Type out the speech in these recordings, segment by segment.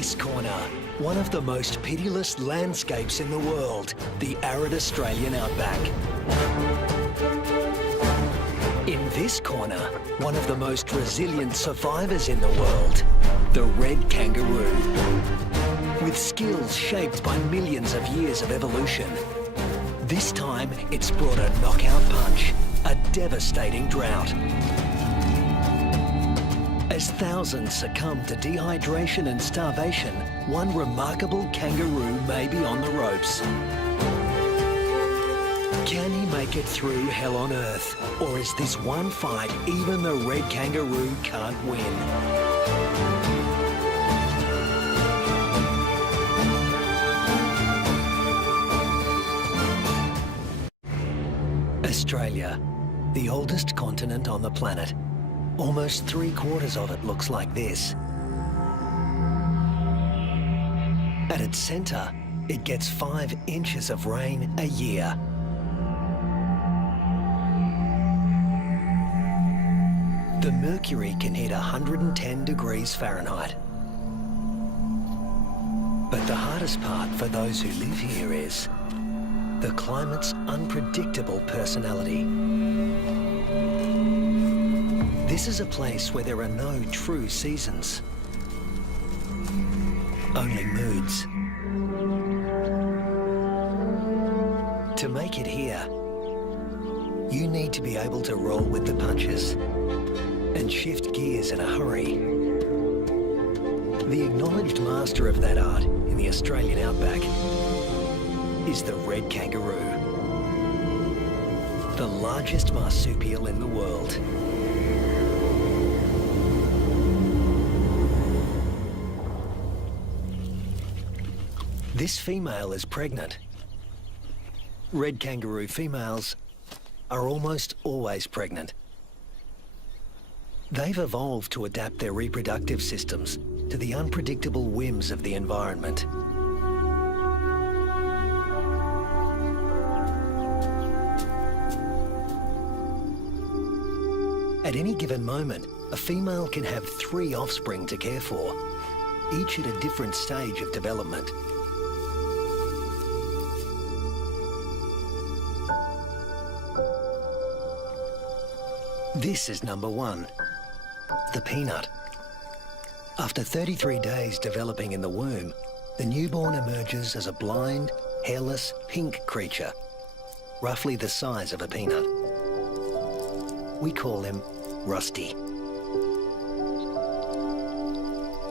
this corner, one of the most pitiless landscapes in the world, the arid Australian outback. In this corner, one of the most resilient survivors in the world, the red kangaroo. With skills shaped by millions of years of evolution, this time it's brought a knockout punch, a devastating drought. As thousands succumb to dehydration and starvation, one remarkable kangaroo may be on the ropes. Can he make it through hell on earth? Or is this one fight even the red kangaroo can't win? Australia, the oldest continent on the planet. Almost 3/4 of it looks like this. At its centre, it gets 5 inches of rain a year. The mercury can hit 110 degrees Fahrenheit. But the hardest part for those who live here is the climate's unpredictable personality. This is a place where there are no true seasons, only moods. To make it here, you need to be able to roll with the punches and shift gears in a hurry. The acknowledged master of that art in the Australian outback is the red kangaroo, the largest marsupial in the world. This female is pregnant. Red kangaroo females are almost always pregnant. They've evolved to adapt their reproductive systems to the unpredictable whims of the environment. At any given moment, a female can have 3 offspring to care for, each at a different stage of development. This is number 1, the peanut. After 33 days developing in the womb, the newborn emerges as a blind, hairless, pink creature, roughly the size of a peanut. We call him Rusty.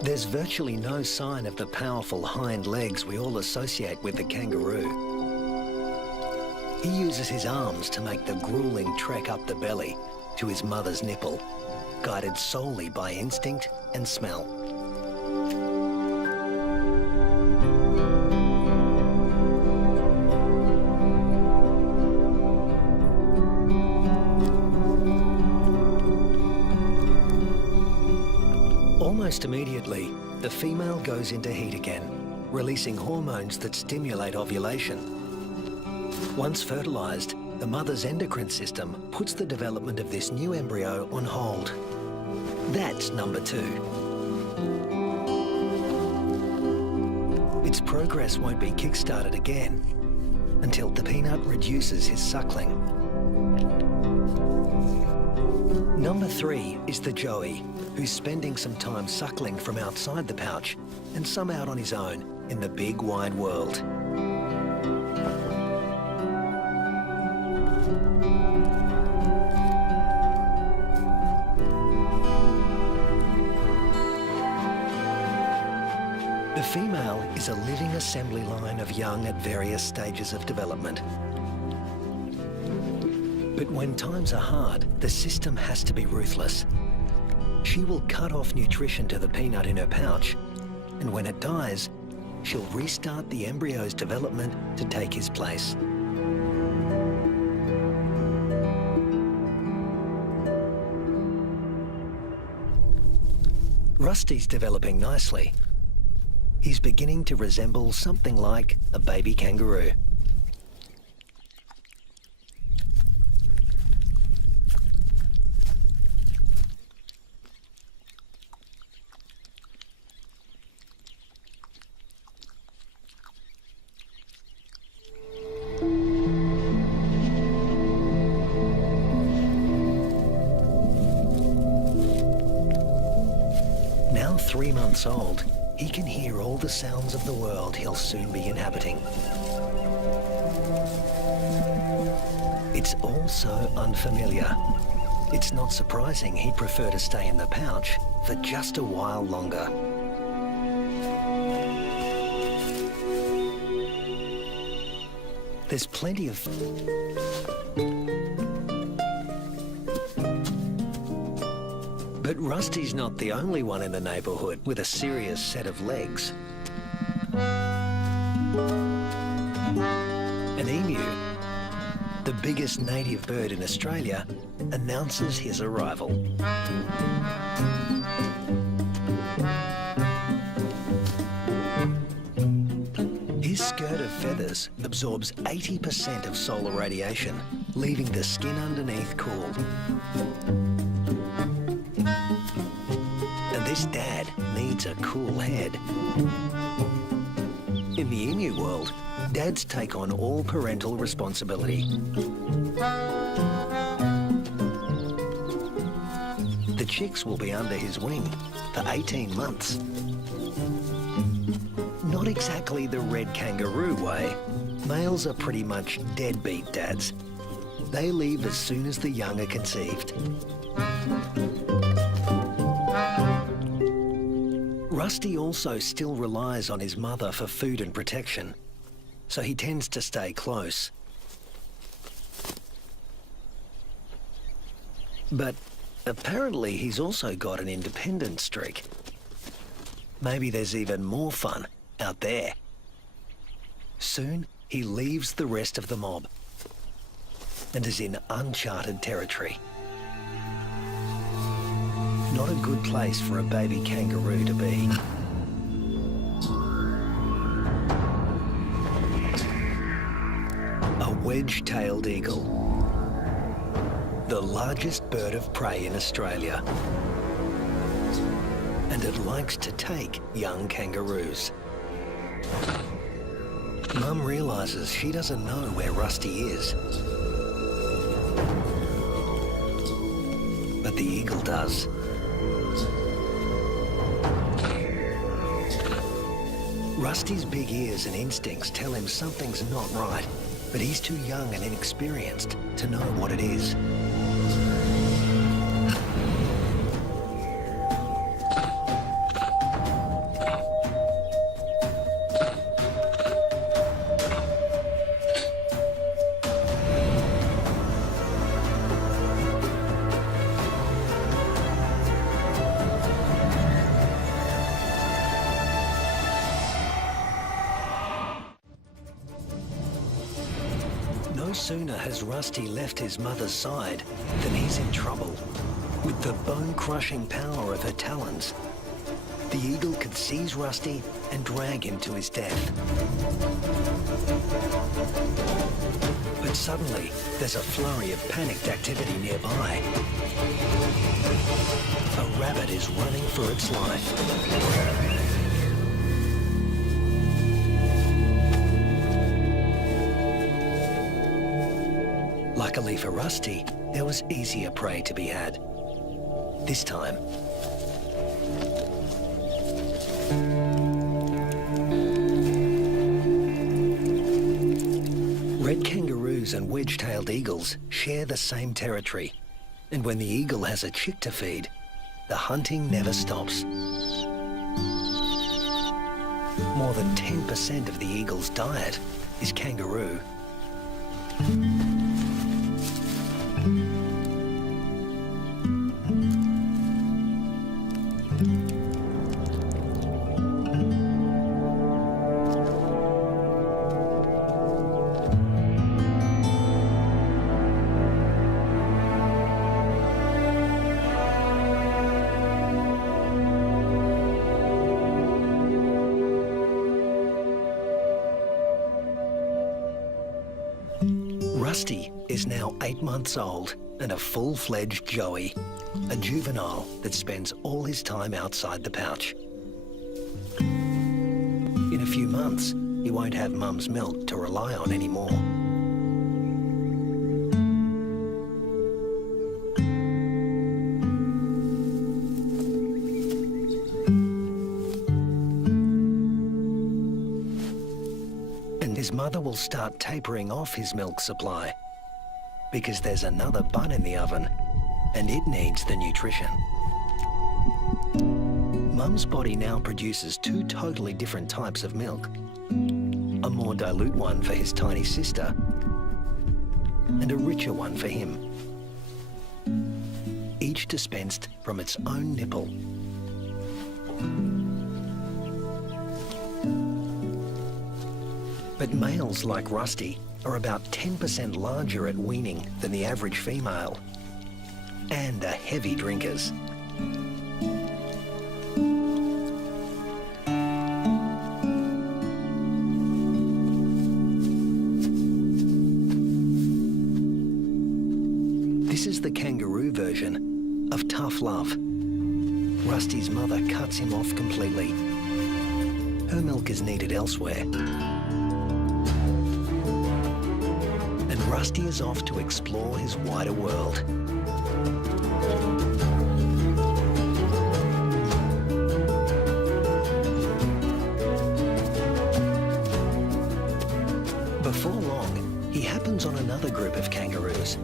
There's virtually no sign of the powerful hind legs we all associate with the kangaroo. He uses his arms to make the grueling trek up the belly to his mother's nipple, guided solely by instinct and smell. Almost immediately, the female goes into heat again, releasing hormones that stimulate ovulation. Once fertilized, the mother's endocrine system puts the development of this new embryo on hold. That's number 2. Its progress won't be kick-started again until the peanut reduces his suckling. Number 3 is the joey, who's spending some time suckling from outside the pouch and some out on his own in the big wide world. The female is a living assembly line of young at various stages of development. But when times are hard, the system has to be ruthless. She will cut off nutrition to the peanut in her pouch, and when it dies, she'll restart the embryo's development to take his place. Rusty's developing nicely. He's beginning to resemble something like a baby kangaroo. 3 months old, he can hear all the sounds of the world he'll soon be inhabiting. It's all so unfamiliar. It's not surprising he'd prefer to stay in the pouch for just a while longer. There's plenty of... But Rusty's not the only one in the neighbourhood with a serious set of legs. An emu, the biggest native bird in Australia, announces his arrival. His skirt of feathers absorbs 80% of solar radiation, leaving the skin underneath cool. And this dad needs a cool head. In the emu world, dads take on all parental responsibility. The chicks will be under his wing for 18 months. Not exactly the red kangaroo way. Males are pretty much deadbeat dads. They leave as soon as the young are conceived. Rusty also still relies on his mother for food and protection, so he tends to stay close. But apparently he's also got an independent streak. Maybe there's even more fun out there. Soon he leaves the rest of the mob and is in uncharted territory. Not a good place for a baby kangaroo to be. A wedge-tailed eagle, the largest bird of prey in Australia. And it likes to take young kangaroos. Mum realises she doesn't know where Rusty is. But the eagle does. Rusty's big ears and instincts tell him something's not right, but he's too young and inexperienced to know what it is. No sooner has Rusty left his mother's side than he's in trouble. With the bone-crushing power of her talons, the eagle could seize Rusty and drag him to his death. But suddenly, there's a flurry of panicked activity nearby. A rabbit is running for its life. Luckily for Rusty, there was easier prey to be had. This time, red kangaroos and wedge-tailed eagles share the same territory, and when the eagle has a chick to feed, the hunting never stops. More than 10% of the eagle's diet is kangaroo. Rusty is now 8 months old and a full-fledged joey, a juvenile that spends all his time outside the pouch. In a few months, he won't have Mum's milk to rely on anymore. father will start tapering off his milk supply because there's another bun in the oven and it needs the nutrition. Mum's body now produces two totally different types of milk. A more dilute one for his tiny sister and a richer one for him. Each dispensed from its own nipple. But males like Rusty are about 10% larger at weaning than the average female and are heavy drinkers. This is the kangaroo version of tough love. Rusty's mother cuts him off completely. Her milk is needed elsewhere. And Rusty is off to explore his wider world. Before long, he happens on another group of kangaroos.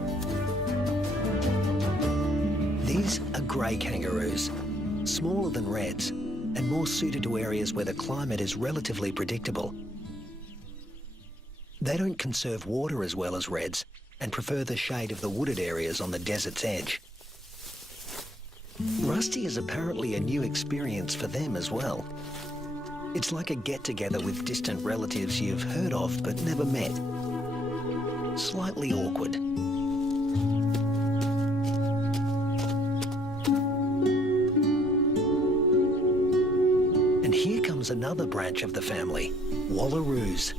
These are grey kangaroos, smaller than reds and more suited to areas where the climate is relatively predictable. They don't conserve water as well as reds and prefer the shade of the wooded areas on the desert's edge. Rusty is apparently a new experience for them as well. It's like a get-together with distant relatives you've heard of but never met. Slightly awkward. And here comes another branch of the family, wallaroos.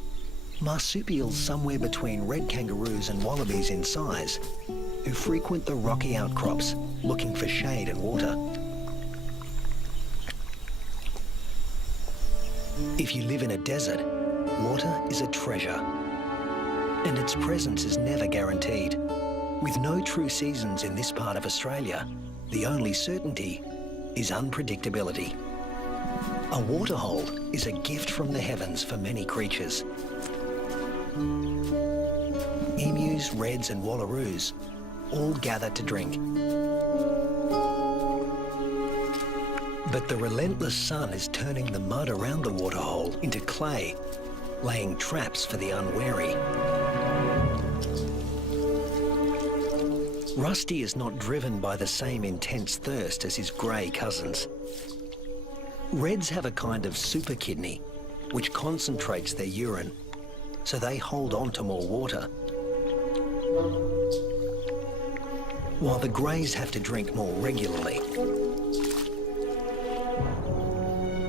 Marsupials somewhere between red kangaroos and wallabies in size, who frequent the rocky outcrops looking for shade and water. If you live in a desert, water is a treasure, and its presence is never guaranteed. With no true seasons in this part of Australia, the only certainty is unpredictability. A waterhole is a gift from the heavens for many creatures. Emus, reds and wallaroos all gather to drink. But the relentless sun is turning the mud around the waterhole into clay, laying traps for the unwary. Rusty is not driven by the same intense thirst as his grey cousins. Reds have a kind of super kidney, which concentrates their urine, so they hold on to more water. While the greys have to drink more regularly.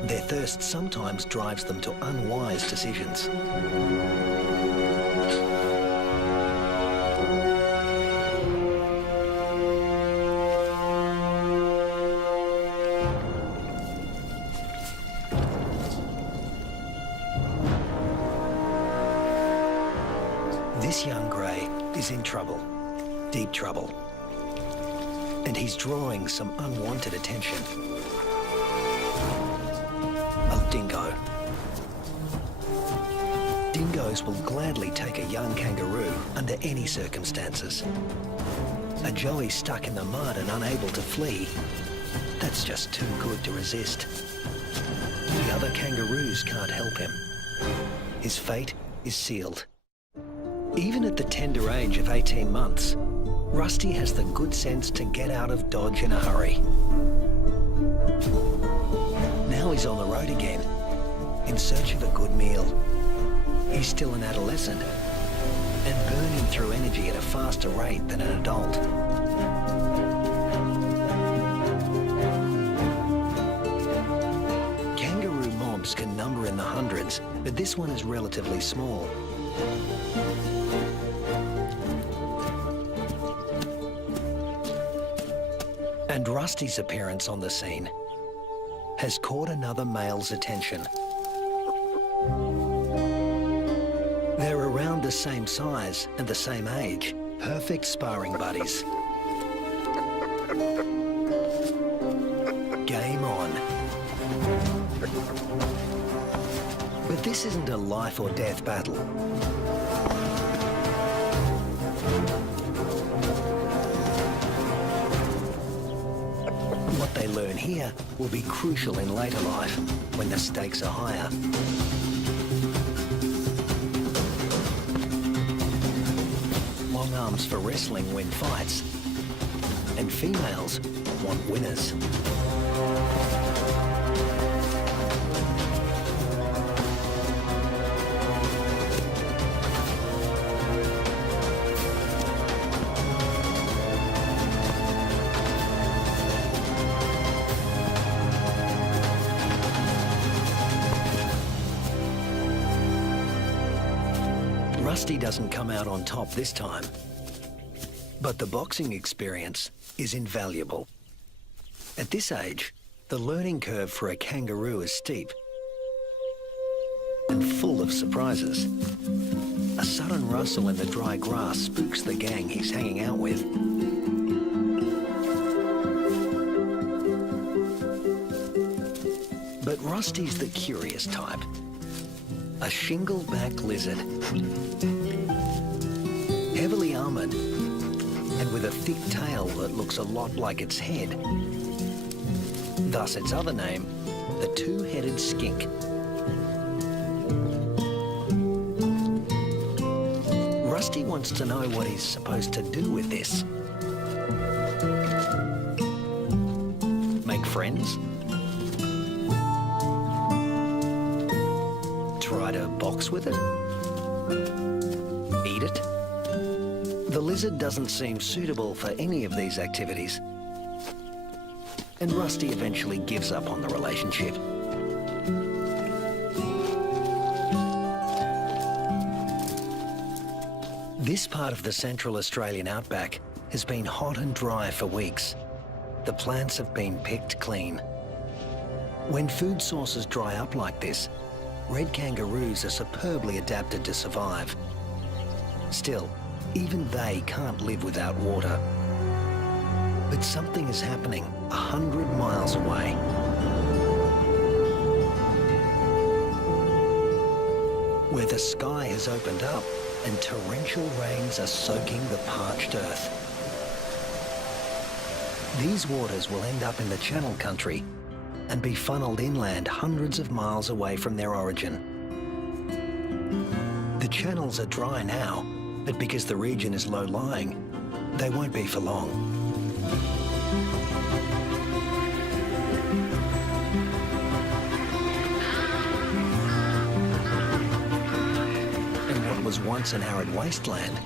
Their thirst sometimes drives them to unwise decisions. This young grey is in trouble, deep trouble, and he's drawing some unwanted attention. A dingo. Dingoes will gladly take a young kangaroo under any circumstances. A joey stuck in the mud and unable to flee, that's just too good to resist. The other kangaroos can't help him. His fate is sealed. Even at the tender age of 18 months, Rusty has the good sense to get out of Dodge in a hurry. Now he's on the road again, in search of a good meal. He's still an adolescent, and burning through energy at a faster rate than an adult. Kangaroo mobs can number in the hundreds, but this one is relatively small. And Rusty's appearance on the scene has caught another male's attention. They're around the same size and the same age, perfect sparring buddies. Game on. But this isn't a life or death battle. What they learn here will be crucial in later life, when the stakes are higher. Long arms for wrestling win fights, and females want winners. Rusty doesn't come out on top this time, but the boxing experience is invaluable. At this age, the learning curve for a kangaroo is steep and full of surprises. A sudden rustle in the dry grass spooks the gang he's hanging out with. But Rusty's the curious type. A shingle-back lizard, heavily armoured and with a thick tail that looks a lot like its head. Thus its other name, the two-headed skink. Rusty wants to know what he's supposed to do with this. Make friends? Try to box with it? Eat it? The lizard doesn't seem suitable for any of these activities, and Rusty eventually gives up on the relationship. This part of the Central Australian outback has been hot and dry for weeks. The plants have been picked clean. When food sources dry up like this, red kangaroos are superbly adapted to survive. Still, even they can't live without water. But something is happening 100 miles away. Where the sky has opened up and torrential rains are soaking the parched earth. These waters will end up in the Channel Country and be funneled inland hundreds of miles away from their origin. The channels are dry now, but because the region is low-lying, they won't be for long. And what was once an arid wasteland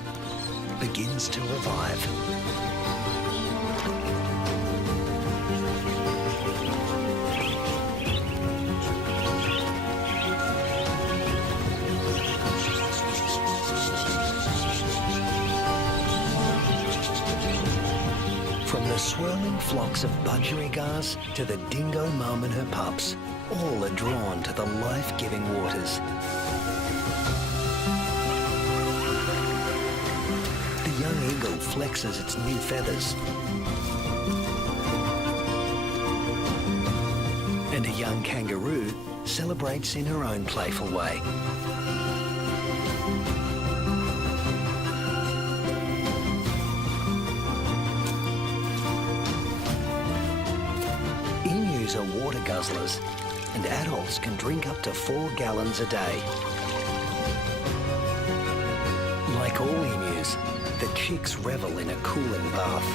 begins to revive. From the swirling flocks of budgerigars to the dingo mum and her pups, all are drawn to the life-giving waters. The young eagle flexes its new feathers. And a young kangaroo celebrates in her own playful way. Emus are water guzzlers, and adults can drink up to 4 gallons a day. Like all emus, the chicks revel in a cooling bath.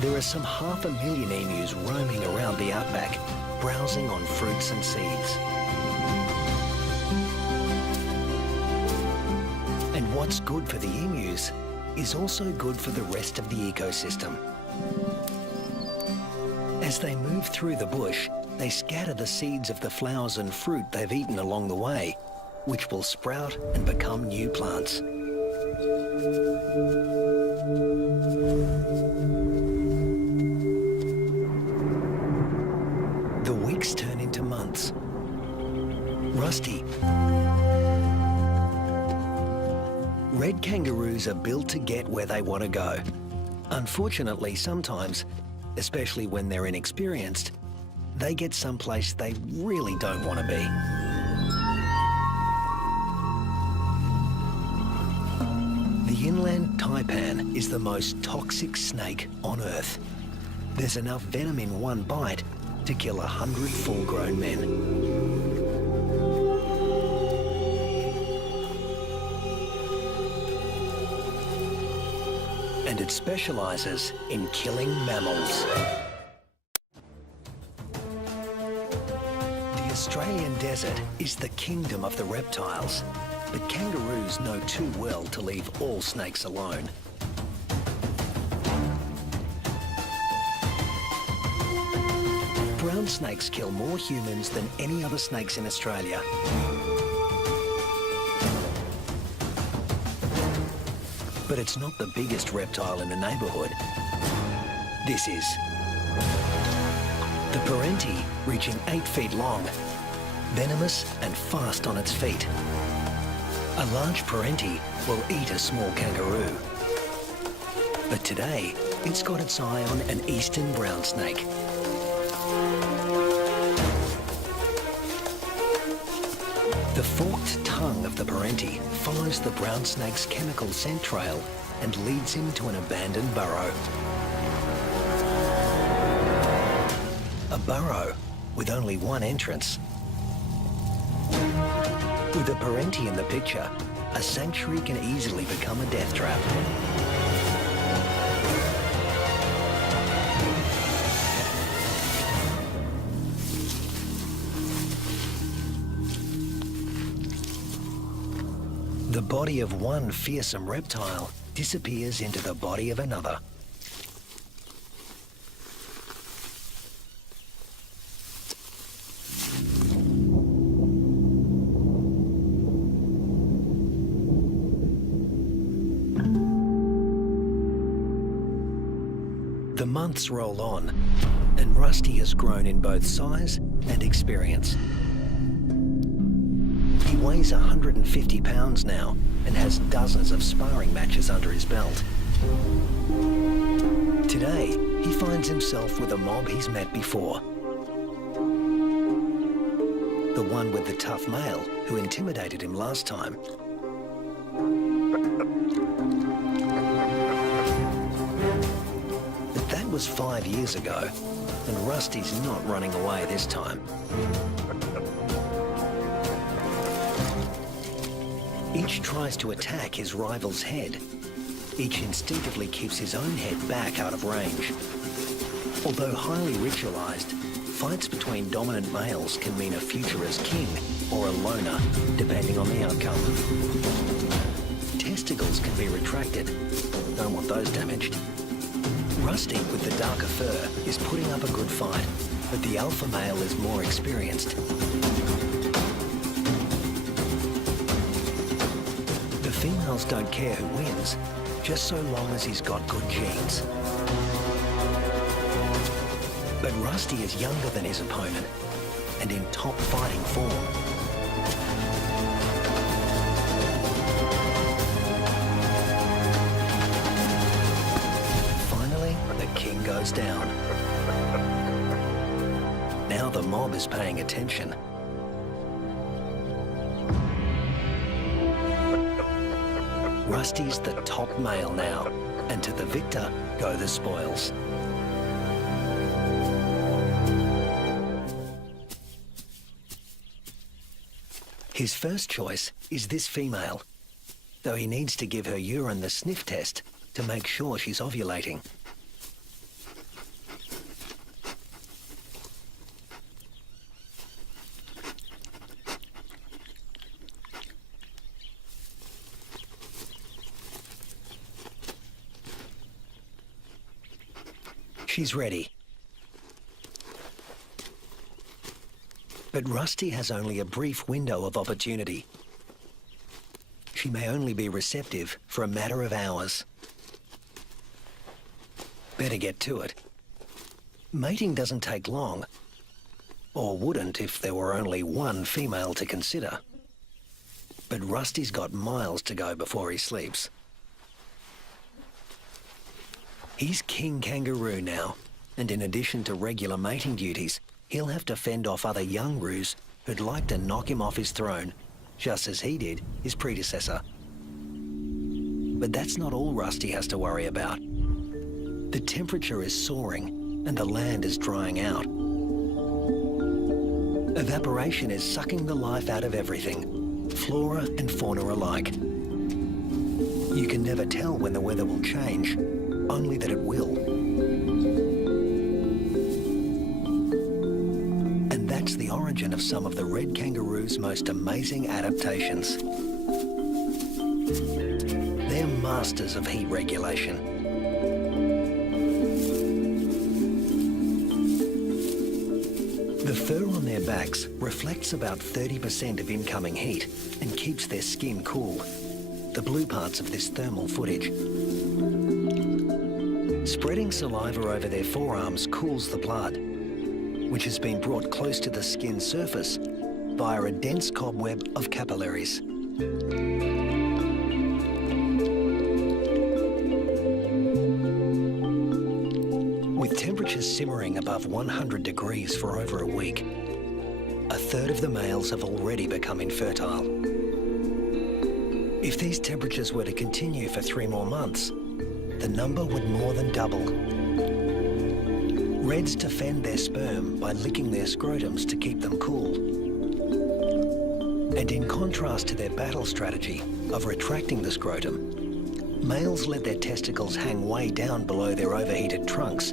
There are some 500,000 emus roaming around the outback, browsing on fruits and seeds. And what's good for the emus is also good for the rest of the ecosystem. As they move through the bush, they scatter the seeds of the flowers and fruit they've eaten along the way, which will sprout and become new plants. The weeks turn into months. Rusty Red kangaroos are built to get where they want to go. Unfortunately, sometimes, especially when they're inexperienced, they get someplace they really don't want to be. The inland taipan is the most toxic snake on Earth. There's enough venom in one bite to kill 100 full-grown men. And it specialises in killing mammals. The Australian desert is the kingdom of the reptiles, but kangaroos know too well to leave all snakes alone. Brown snakes kill more humans than any other snakes in Australia. But it's not the biggest reptile in the neighbourhood. This is. The Parenti, reaching 8 feet long, venomous and fast on its feet. A large Parenti will eat a small kangaroo. But today, it's got its eye on an eastern brown snake. The forked tongue of the Parenti follows the brown snake's chemical scent trail and leads him to an abandoned burrow. A burrow with only one entrance. With a Parenti in the picture, a sanctuary can easily become a death trap. The body of one fearsome reptile disappears into the body of another. The months roll on, and Rusty has grown in both size and experience. He weighs 150 pounds now and has dozens of sparring matches under his belt. Today, he finds himself with a mob he's met before. The one with the tough male who intimidated him last time. But that was 5 years ago, and Rusty's not running away this time. Each tries to attack his rival's head. Each instinctively keeps his own head back out of range. Although highly ritualized, fights between dominant males can mean a future as king or a loner, depending on the outcome. Testicles can be retracted. Don't want those damaged. Rusty, with the darker fur, is putting up a good fight, but the alpha male is more experienced. Females don't care who wins, just so long as he's got good genes. But Rusty is younger than his opponent and in top fighting form. Finally, the king goes down. Now the mob is paying attention. Rusty's the top male now, and to the victor go the spoils. His first choice is this female, though he needs to give her urine the sniff test to make sure she's ovulating. She's ready. But Rusty has only a brief window of opportunity. She may only be receptive for a matter of hours. Better get to it. Mating doesn't take long, or wouldn't if there were only one female to consider. But Rusty's got miles to go before he sleeps. He's King Kangaroo now, and in addition to regular mating duties, he'll have to fend off other young roos who'd like to knock him off his throne, just as he did his predecessor. But that's not all Rusty has to worry about. The temperature is soaring and the land is drying out. Evaporation is sucking the life out of everything, flora and fauna alike. You can never tell when the weather will change, only that it will. And that's the origin of some of the red kangaroo's most amazing adaptations. They're masters of heat regulation. The fur on their backs reflects about 30% of incoming heat and keeps their skin cool, the blue parts of this thermal footage. Spreading saliva over their forearms cools the blood, which has been brought close to the skin's surface via a dense cobweb of capillaries. With temperatures simmering above 100 degrees for over a week, a third of the males have already become infertile. If these temperatures were to continue for 3 more months, the number would more than double. Reds defend their sperm by licking their scrotums to keep them cool. And in contrast to their battle strategy of retracting the scrotum, males let their testicles hang way down below their overheated trunks,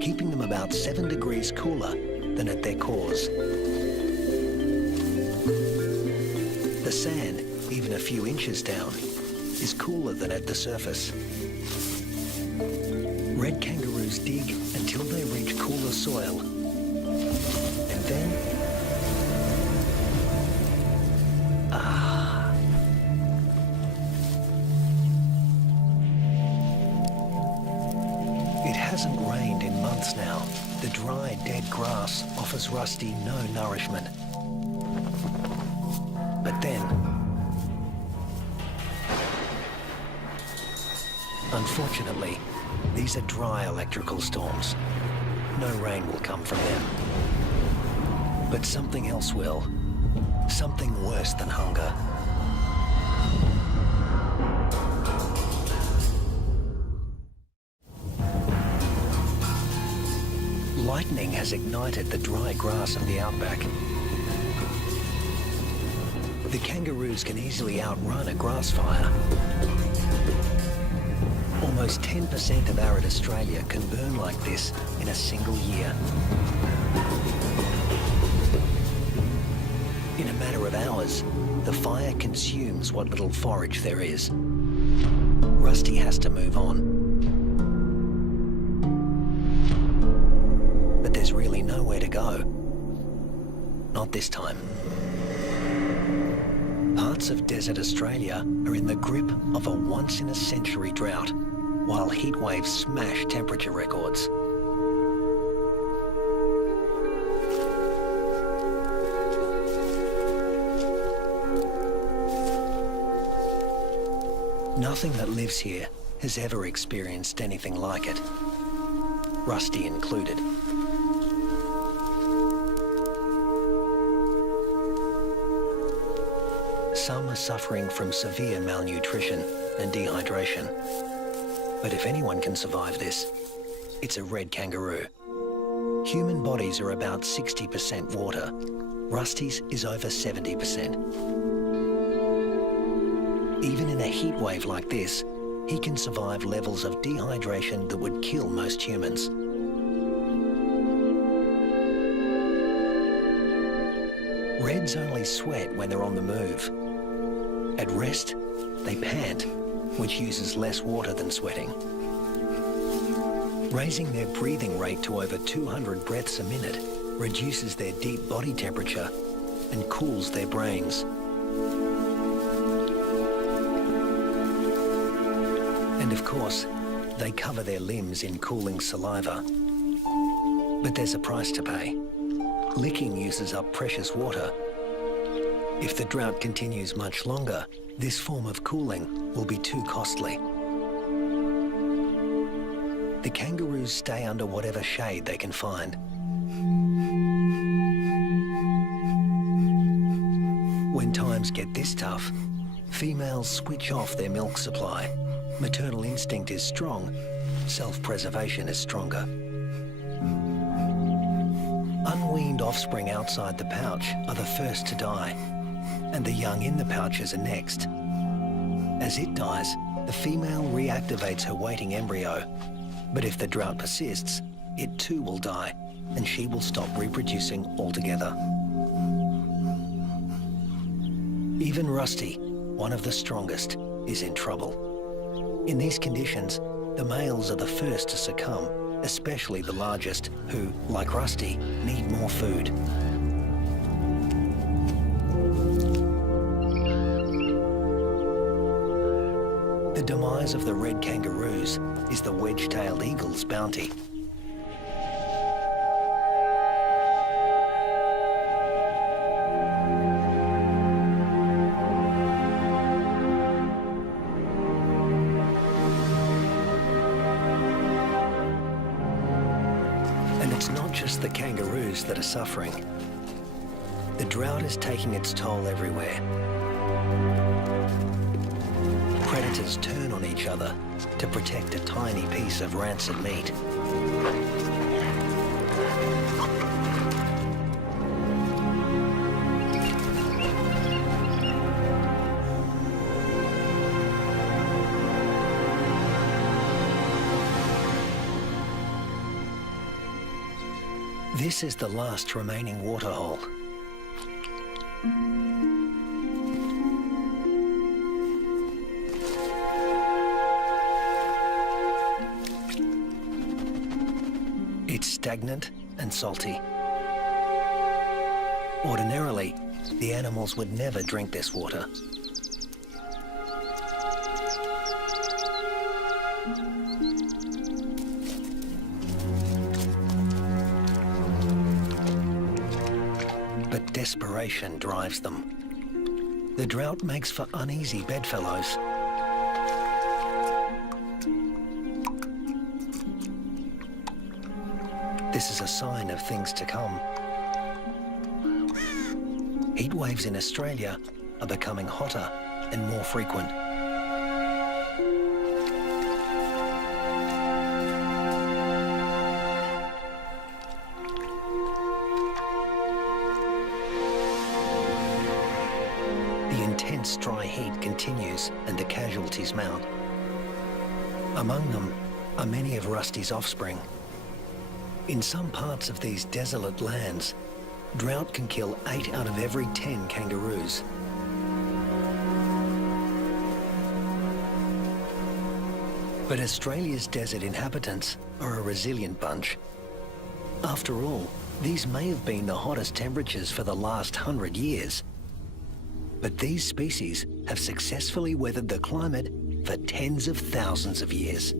keeping them about 7 degrees cooler than at their cores. The sand, even a few inches down, is cooler than at the surface. Red kangaroos dig until they reach cooler soil, and then, it hasn't rained in months now. The dry, dead grass offers Rusty no nourishment. But then, unfortunately, these are dry electrical storms. No rain will come from them. But something else will. Something worse than hunger. Lightning has ignited the dry grass of the outback. The kangaroos can easily outrun a grass fire. Almost 10% of arid Australia can burn like this in a single year. In a matter of hours, the fire consumes what little forage there is. Rusty has to move on. But there's really nowhere to go. Not this time. Parts of desert Australia are in the grip of a once-in-a-century drought, while heat waves smash temperature records. Nothing that lives here has ever experienced anything like it, Rusty included. Some are suffering from severe malnutrition and dehydration. But if anyone can survive this, it's a red kangaroo. Human bodies are about 60% water. Rusty's is over 70%. Even in a heat wave like this, he can survive levels of dehydration that would kill most humans. Reds only sweat when they're on the move. At rest, they pant, which uses less water than sweating. Raising their breathing rate to over 200 breaths a minute reduces their deep body temperature and cools their brains. And of course, they cover their limbs in cooling saliva. But there's a price to pay. Licking uses up precious water. If the drought continues much longer, this form of cooling will be too costly. The kangaroos stay under whatever shade they can find. When times get this tough, females switch off their milk supply. Maternal instinct is strong, self-preservation is stronger. Unweaned offspring outside the pouch are the first to die, and the young in the pouches are next. As it dies, the female reactivates her waiting embryo. But if the drought persists, it too will die, and she will stop reproducing altogether. Even Rusty, one of the strongest, is in trouble. In these conditions, the males are the first to succumb, especially the largest, who, like Rusty, need more food. The demise of the red kangaroos is the wedge-tailed eagle's bounty. And it's not just the kangaroos that are suffering. The drought is taking its toll everywhere. Predators turn on each other to protect a tiny piece of rancid meat. This is the last remaining waterhole. It's stagnant and salty. Ordinarily, the animals would never drink this water. But desperation drives them. The drought makes for uneasy bedfellows. This is a sign of things to come. Heat waves in Australia are becoming hotter and more frequent. The intense dry heat continues and the casualties mount. Among them are many of Rusty's offspring. In some parts of these desolate lands, drought can kill 8 out of every 10 kangaroos. But Australia's desert inhabitants are a resilient bunch. After all, these may have been the hottest temperatures for the last 100 years. But these species have successfully weathered the climate for tens of thousands of years.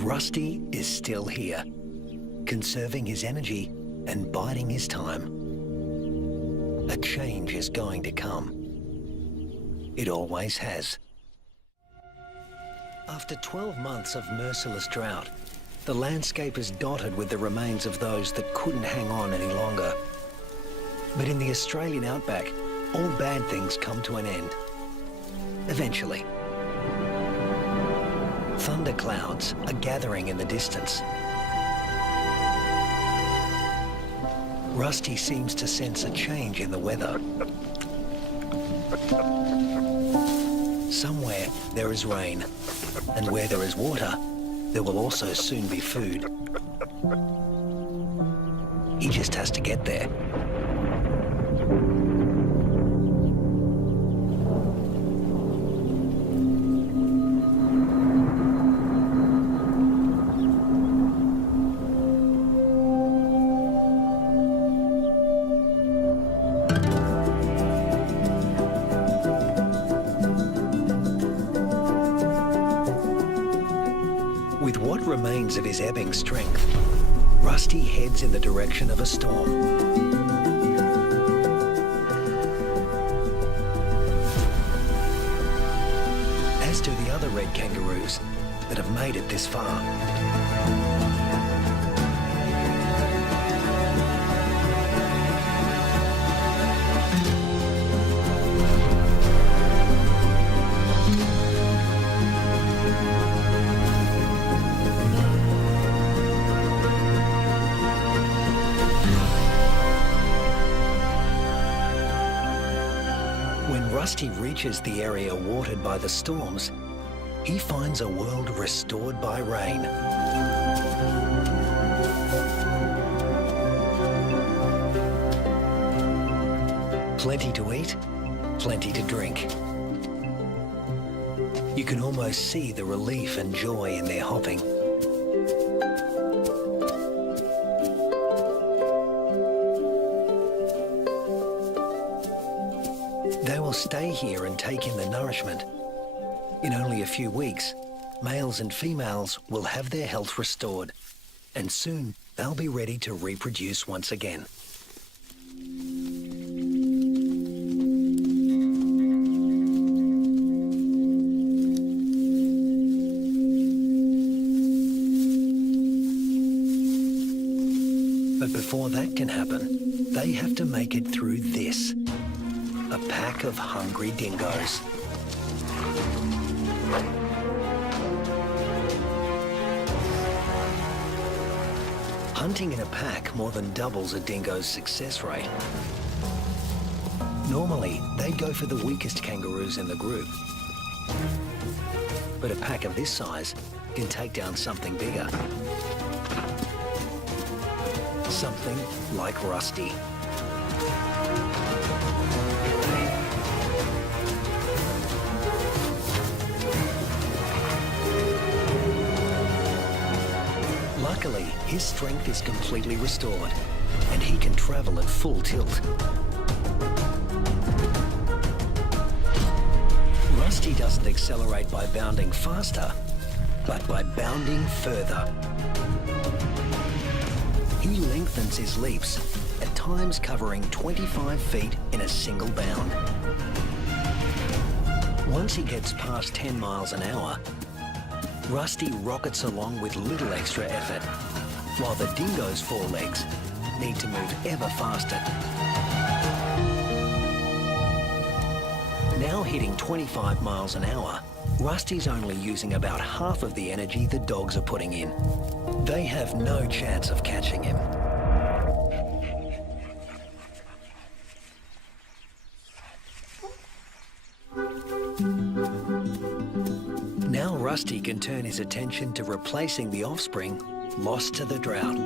Rusty is still here, conserving his energy and biding his time. A change is going to come. It always has. After 12 months of merciless drought, the landscape is dotted with the remains of those that couldn't hang on any longer. But in the Australian outback, all bad things come to an end. Eventually. Thunderclouds are gathering in the distance. Rusty seems to sense a change in the weather. Somewhere there is rain, and where there is water, there will also soon be food. He just has to get there. With what remains of his ebbing strength, Rusty heads in the direction of a storm. As do the other red kangaroos that have made it this far. When Rusty reaches the area watered by the storms, he finds a world restored by rain. Plenty to eat, plenty to drink. You can almost see the relief and joy in their hopping. They will stay here and take in the nourishment. In only a few weeks, males and females will have their health restored, and soon they'll be ready to reproduce once again. But before that can happen, they have to make it through this. A pack of hungry dingoes. Hunting in a pack more than doubles a dingo's success rate. Normally, they'd go for the weakest kangaroos in the group. But a pack of this size can take down something bigger. Something like Rusty. Luckily, his strength is completely restored, and he can travel at full tilt. Rusty doesn't accelerate by bounding faster, but by bounding further. He lengthens his leaps, at times covering 25 feet in a single bound. Once he gets past 10 miles an hour, Rusty rockets along with little extra effort, while the dingo's forelegs need to move ever faster. Now hitting 25 miles an hour, Rusty's only using about half of the energy the dogs are putting in. They have no chance of catching him. Now Rusty can turn his attention to replacing the offspring lost to the drought.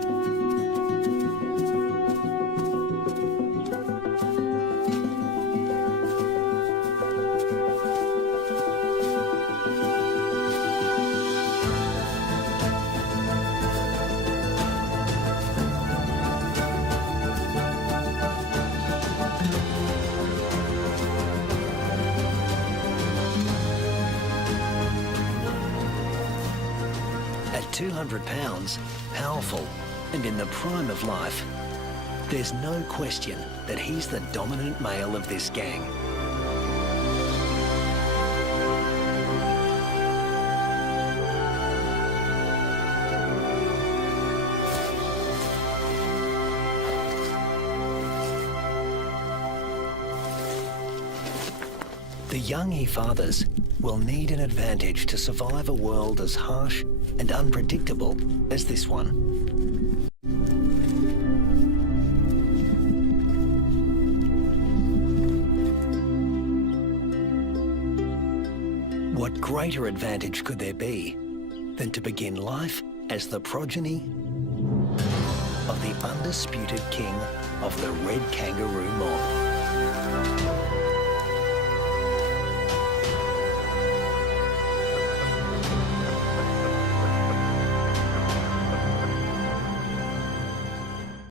At 200 pounds, powerful, and in the prime of life, there's no question that he's the dominant male of this gang. The young he fathers will need an advantage to survive a world as harsh and unpredictable as this one. What greater advantage could there be than to begin life as the progeny of the undisputed king of the red kangaroo mob?